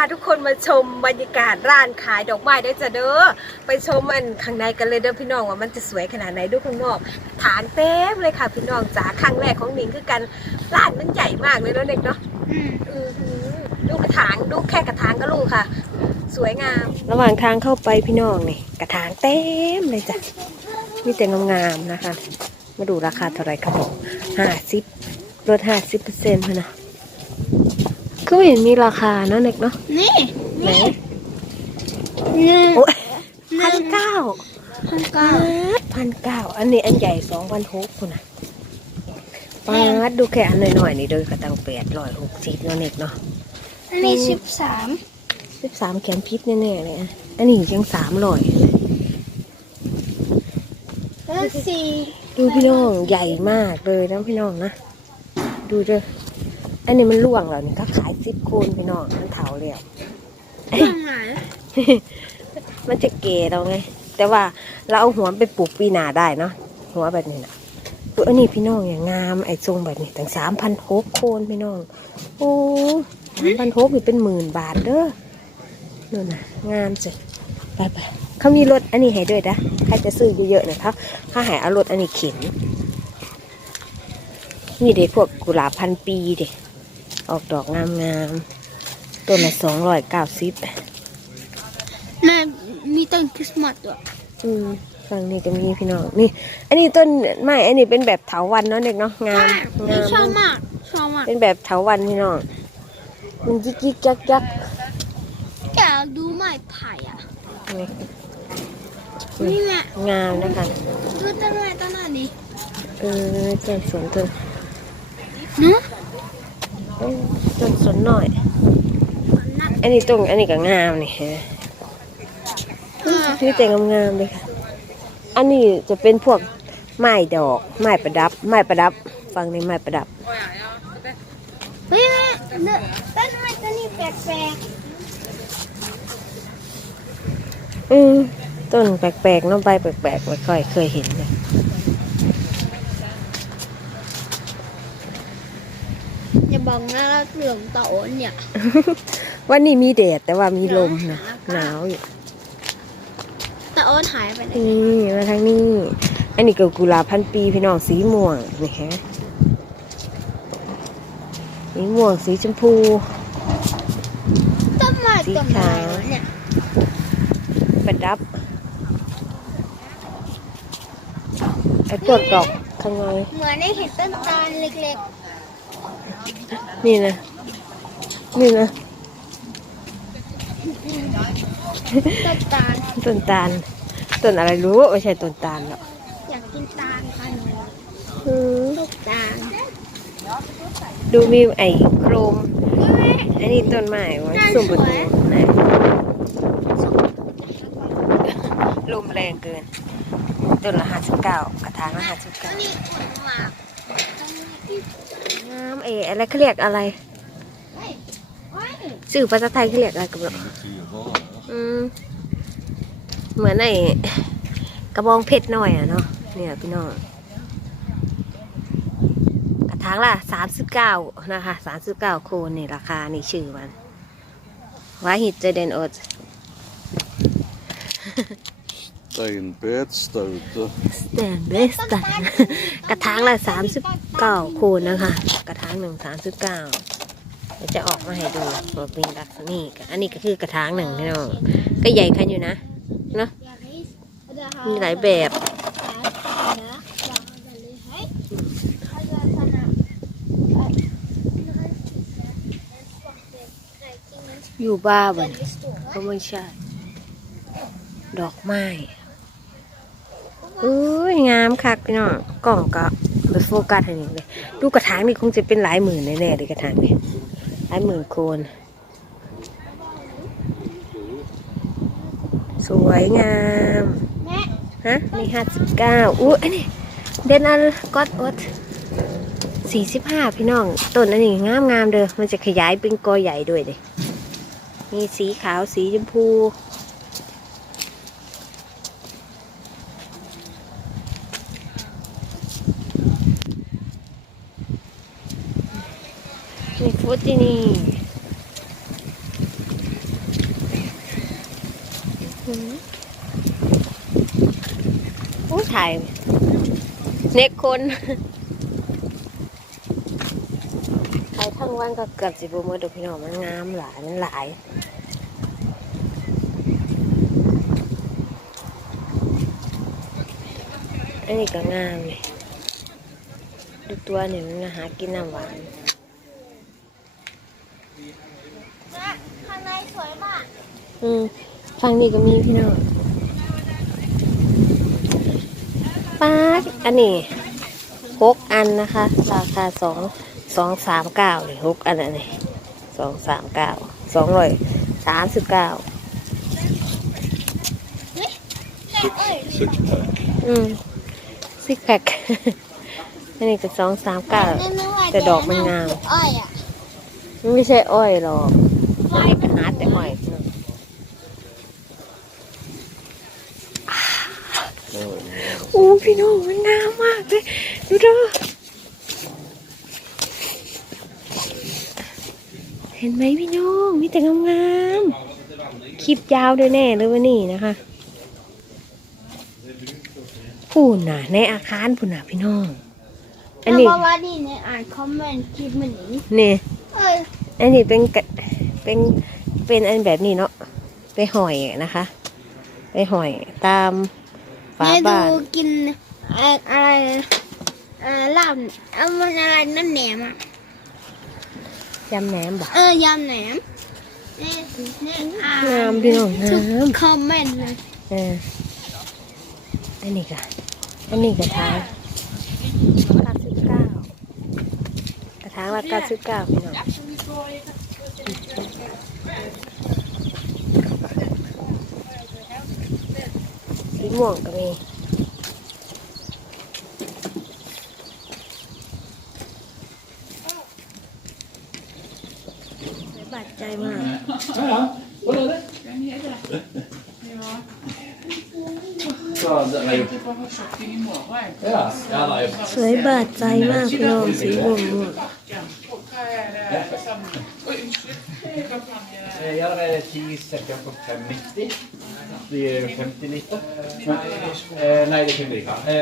าทุกคนมาชมบรรยากาศร้านขายดอกไม้ได้จ้ะเด้อไปชมอันข้างในกันเลยเด้อพี่น้องว่ามันจะสวยขนาดไหนดูข้างนอก ฐานเต็มเลยค่ะพี่น้องจ๋าครั้งแรกของหนิงคือกันร้านมันใหญ่มากเลยเนาะเด็กเนาะดูกระถางดูแค่กระถางก็รู้ค่ะ สวยงาม ระหว่างทางเข้าไปพี่น้องนี่กระถางเต็มเลยจ้ะมีแต่งามๆนะคะ มาดูราคาเท่าไหรครับผมห้าสิบลดห้าสิบเปอร์เซ็นต์นะ ก็เห็นมีราคาเนาะเน็กเนาะนี่ไหนหนึ่งโอ้ยหพันนึ่งเก้าพันเก้าพันเก้าอันนี้อันใหญ่สองพันหกคุณนะปาดดูแค่อันน้อยๆนี่เดินกระตังแปดร้อยหกสิบเนาะเน็กเนาะอันนี้สิบสามสิบสามแขนพิษแน่ๆเลยอะอันนี้ยังสามร้อยแล้วสี่ดูพี่น้องใหญ่มากเลยนะพี่น้องนะ ดูเด้อ อันนี้มันล่วงแล้วนี่ก็ขายสิบคูณพี่น้องมันเถาแล้วเครื่องไหนมันจะเก๋เราไง แต่ว่าเราเอาหัวไปปลูกปีหนาได้เนาะหัวแบบนี้นะดูอันนี้พี่น้องอย่างงามไอ้ทรงแบบนี้ตั้งสามพันหกโคนพี่น้อง โอ้สามพันหกนี่เป็นหมื่นบาทเด้อนู่นน่ะงามจังไปไปๆเขามีรถอันนี้ให้ด้วยนะใครจะซื้อเยอะๆนะครับถ้าหายเอารถอันนี้เข็นนี่เด็กพวกกุหลาบพันปีเด็ก ออกดอกงามๆต้นละสองร้อยเก้าสิบน่ามีต้นคริสต์มาสด้วยอืมฝั่งนี้ก็มีพี่น้องนี่ อันนี้ต้นไม้อันนี้เป็นแบบเถาวันเนาะเด็กเนาะงามนี่งามชอบมากชอบมากเป็นแบบเถาวันพี่น้องมันยิกยิกยักยักอยากดูไม้ไผ่อะนี่นี่แหละงามนะคะดูต้นไม้ต้นนั้นดิเออต้นสนต้นเนาะเออ ต้นสนหน่อยนักอันนี้ต้นอันนี้ก็งามนี่ฮะอ่านี่แต่งามๆเลยค่ะ อันนี้จะเป็นพวกไม้ดอก ไม้ประดับ ไม้ประดับฝั่งนี้ไม้ประดับเฮ้ยแม่เนอะต้นไม้ต้นนี้แปลกอืมต้นแปลกๆเน้องใบแปลกๆไม่ค่อยเคยเห็นเลย อย่าบอกนะเราเหลืองต่อโอนเนี่ยวันนี้มีแดดแต่ว่ามีลมนะหนาวอยู่ตาโอนหายไปไหนนี่มาทางนี้ อันนี้ก็กุหลาบพันปีพี่น้องสีม่วงนี่ฮะสีม่วงสีชมพูต้นไม้ต้นไม้เนี่ยประดับไอ้พวกดอกข้างในเหมือนได้เห็นต้นตาลเล็ก นี่นะ นี่นะๆต้นตาลต้นตาลต้นอะไรรู้ไม่ใช่ต้นตาลหรอกอยากกินตาลค่ะหนูอืมลูกตาลดูมีไอ้โครมอันนี้ต้นไม้ไว้สุ่มประตูไหนลมแรงเกิน ต้นละห้าสิบเก้ากระถางละห้าสิบเก้า น้ำเออะไรเขาเรียกอะไรสื่อภาษาไทยเขาเรียกอะไรกันบ้าอืมเหมือนไอ้กระบองเพชรหน่อยอะเนาะเนี่ยพี่น้องกระถางละสามสิบเก้านะคะสามสิบเก้าโคนนี่ราคานี่ชื่อมันวาหิตเจเดนโอด Steinbed staute. แตนเบสตัน กระถางละสามสิบเก้าโคนนะคะ กระถางหนึ่งสามสิบเก้าเดี๋ยวจะออกมาให้ดูว่ามีลักษณะนี่อันนี้ก็คือกระถางหนึ่งพี่น้อง ก็ใหญ่คันอยู่นะเนาะมีหลายแบบอยู่บ้าบ่นก็ไม่ใช่ ดอกไม้ อุ้ยงามคักพี่น้องกล่องก็ไปโฟกัสให้นี่เลยดูกระถางนี่คงจะเป็นหลายหมื่นแน่ๆเลยกระถางนี่หลายหมื่นโคนสวยงามฮะนี่ห้าสิบเก้าอู้อันนี้เดนอัลก็อดอดสี่สิบห้าพี่น้องต้นอันนี้งามงามเด้อมันจะขยายเป็นกอใหญ่ด้วยเด้มีสีขาวสีชมพู ฟุตที่นี่โอ้ถ่ายเน็กคนถ่ายทั้งวันก็เกือบสิบโมงดอกพี่น้องมันงามหลายมันหลายอันนี้ก็งามเลยดูตัวเนี่ยมันหากินน้ำหวาน ข้างในสวยมากอืมฟังนี่ก็มีพี่น้องป้าดอันนี้หกอันนะคะ ราคาสองสองสามเก้าเลยหกอันอันนี้สองสามเก้าสองร้อยสามสิบเก้า Six pack. อืมซิกแพคอันนี้ก็สองสามเก้าแต่ดอกมันงามอ้อยอะมัน ไม่ใช่อ้อยหรอกอันนี้ก็หาแต่อ้อย Oh, yeah. โอ้พี่น้องมันงามมากเลยดูเด้อเห็นไหมพี่น้องมีแต่งามๆคลิปยาวด้วยแน่เลยวันนี้นะคะพูนน่ะ ในอาคารพูนน่ะพี่น้อง อันนี้เพราะว่านี่เนี่ยอ่านคอมเมนต์คลิปมันนี้นี่เอ้ย อันนี้เป็นกะเป็นเป็นอันแบบนี้เนาะไปหอยนะคะ ไปหอยตามฝาแม่ดูบ้านกินเอ่ออะไรเอ่อลาบเอามันอะไรนั่นแหนมอะยำแหนมบ่เออยำแหนมนี่นี่อ่านงามพี่น้องงทุกามคอมเมนต์เลยเอออันนี้ก็อันนี้กระถางเก้าสิบเก้ากระถางละเก้าสิบเก้าพี่น้องสีม่วงก็มีบาดใจมาก Ja, den är ju... Ja, ja, nej. สวยบาดใจมากพี่น้องสีม่วงม่วง Eh, Jag har cheese säckar på 590. Det är 50 liter. Men, eh, nej, det kan vi inte. Eh,